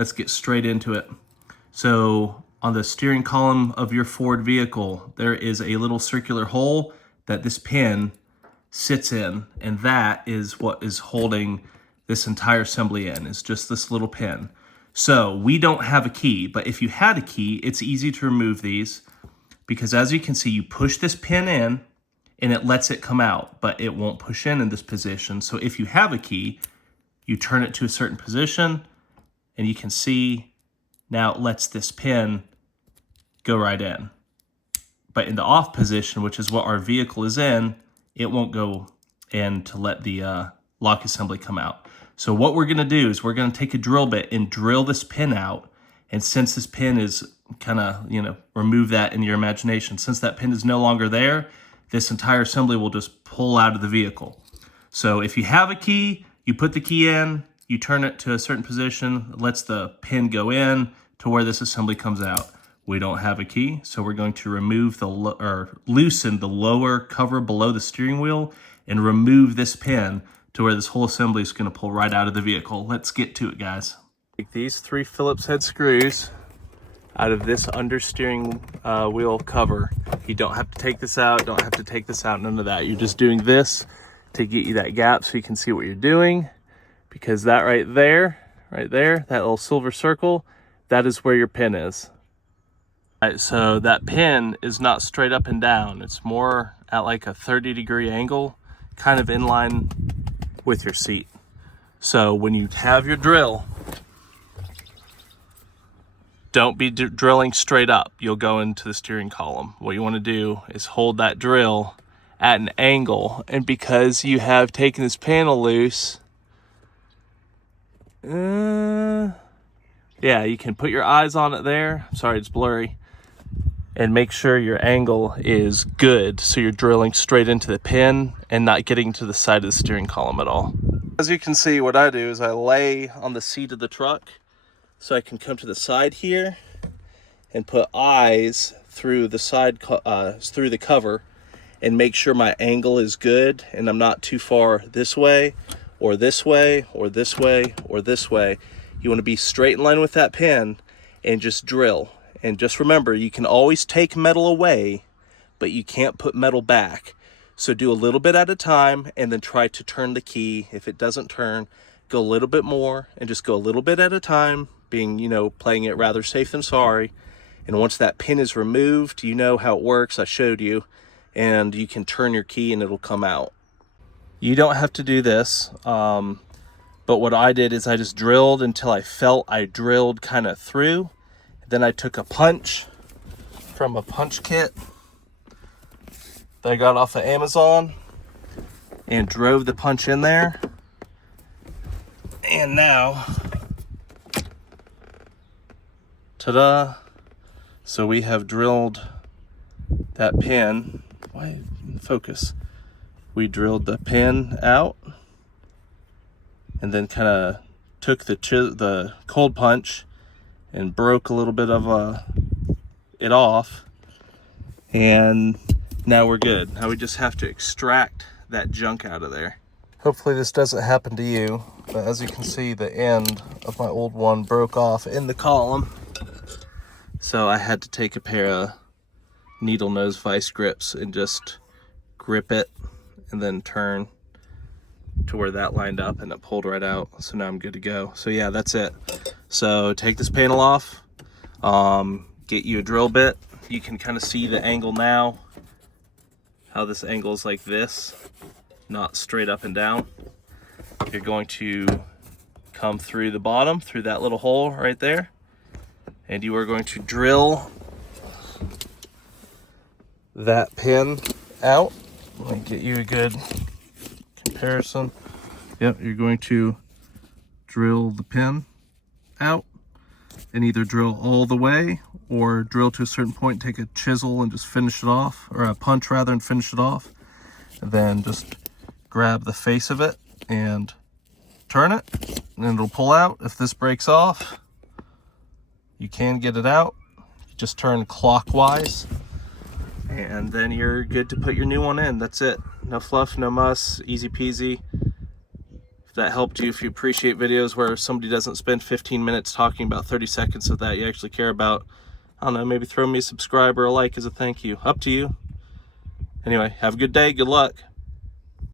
let's get straight into it. So on the steering column of your Ford vehicle, there is a little circular hole that this pin sits in, and that is what is holding this entire assembly in, is just this little pin. So we don't have a key, but if you had a key, it's easy to remove these, because as you can see, you push this pin in and it lets it come out, but it won't push in this position. So if you have a key, you turn it to a certain position and you can see now it lets this pin go right in. But in the off position, which is what our vehicle is in, it won't go in to let the lock assembly come out. So what we're gonna do is we're gonna take a drill bit and drill this pin out. And since this pin is kind of, remove that in your imagination. Since that pin is no longer there, this entire assembly will just pull out of the vehicle. So if you have a key, you put the key in, you turn it to a certain position, it lets the pin go in to where this assembly comes out. We don't have a key, so we're going to remove loosen the lower cover below the steering wheel and remove this pin to where this whole assembly is going to pull right out of the vehicle. Let's get to it, guys. Take these 3 Phillips head screws out of this understeering wheel cover. You don't have to take this out, don't have to take this out, none of that. You're just doing this to get you that gap so you can see what you're doing, because that right there, that little silver circle, that is where your pin is. All right, so that pin is not straight up and down. It's more at like a 30-degree angle, kind of in line with your seat. So when you have your drill, don't be drilling straight up. You'll go into the steering column. What you want to do is hold that drill at an angle. And because you have taken this panel loose, yeah, you can put your eyes on it there. Sorry, it's blurry. And make sure your angle is good, so you're drilling straight into the pin and not getting to the side of the steering column at all. As you can see, what I do is I lay on the seat of the truck so I can come to the side here and put eyes through the side, through the cover, and make sure my angle is good and I'm not too far this way or this way or this way or this way. You want to be straight in line with that pin and just drill. And just remember, you can always take metal away, but you can't put metal back. So do a little bit at a time and then try to turn the key. If it doesn't turn, go a little bit more and just go a little bit at a time, being, playing it rather safe than sorry. And once that pin is removed, you know how it works. I showed you, and you can turn your key and it'll come out. You don't have to do this. But what I did is I just drilled until I felt I drilled kind of through. Then I took a punch from a punch kit that I got off of Amazon and drove the punch in there. And now, ta-da! So we have drilled that pin. Why focus? We drilled the pin out and then kind of took the cold punch and broke a little bit of it off, and now we're good. Now we just have to extract that junk out of there. Hopefully this doesn't happen to you, but as you can see, the end of my old one broke off in the column, so I had to take a pair of needle nose vice grips and just grip it and then turn to where that lined up, and it pulled right out. So now I'm good to go. So yeah, that's it. So take this panel off, get you a drill bit. You can kind of see the angle now, how this angle is like this, not straight up and down. You're going to come through the bottom, through that little hole right there, and you are going to drill that pin out. Let me get you a good comparison. Yep, you're going to drill the pin out and either drill all the way or drill to a certain point, take a chisel and just finish it off, or a punch rather, and finish it off. And then just grab the face of it and turn it, and it'll pull out. If this breaks off, you can get it out. You just turn clockwise, and then you're good to put your new one in. That's it. No fluff, no muss, easy peasy. if that helped you, if you appreciate videos where somebody doesn't spend 15 minutes talking about 30 seconds of that you actually care about, I don't know, maybe throw me a subscribe or a like as a thank you. Up to you. Anyway, have a good day. Good luck.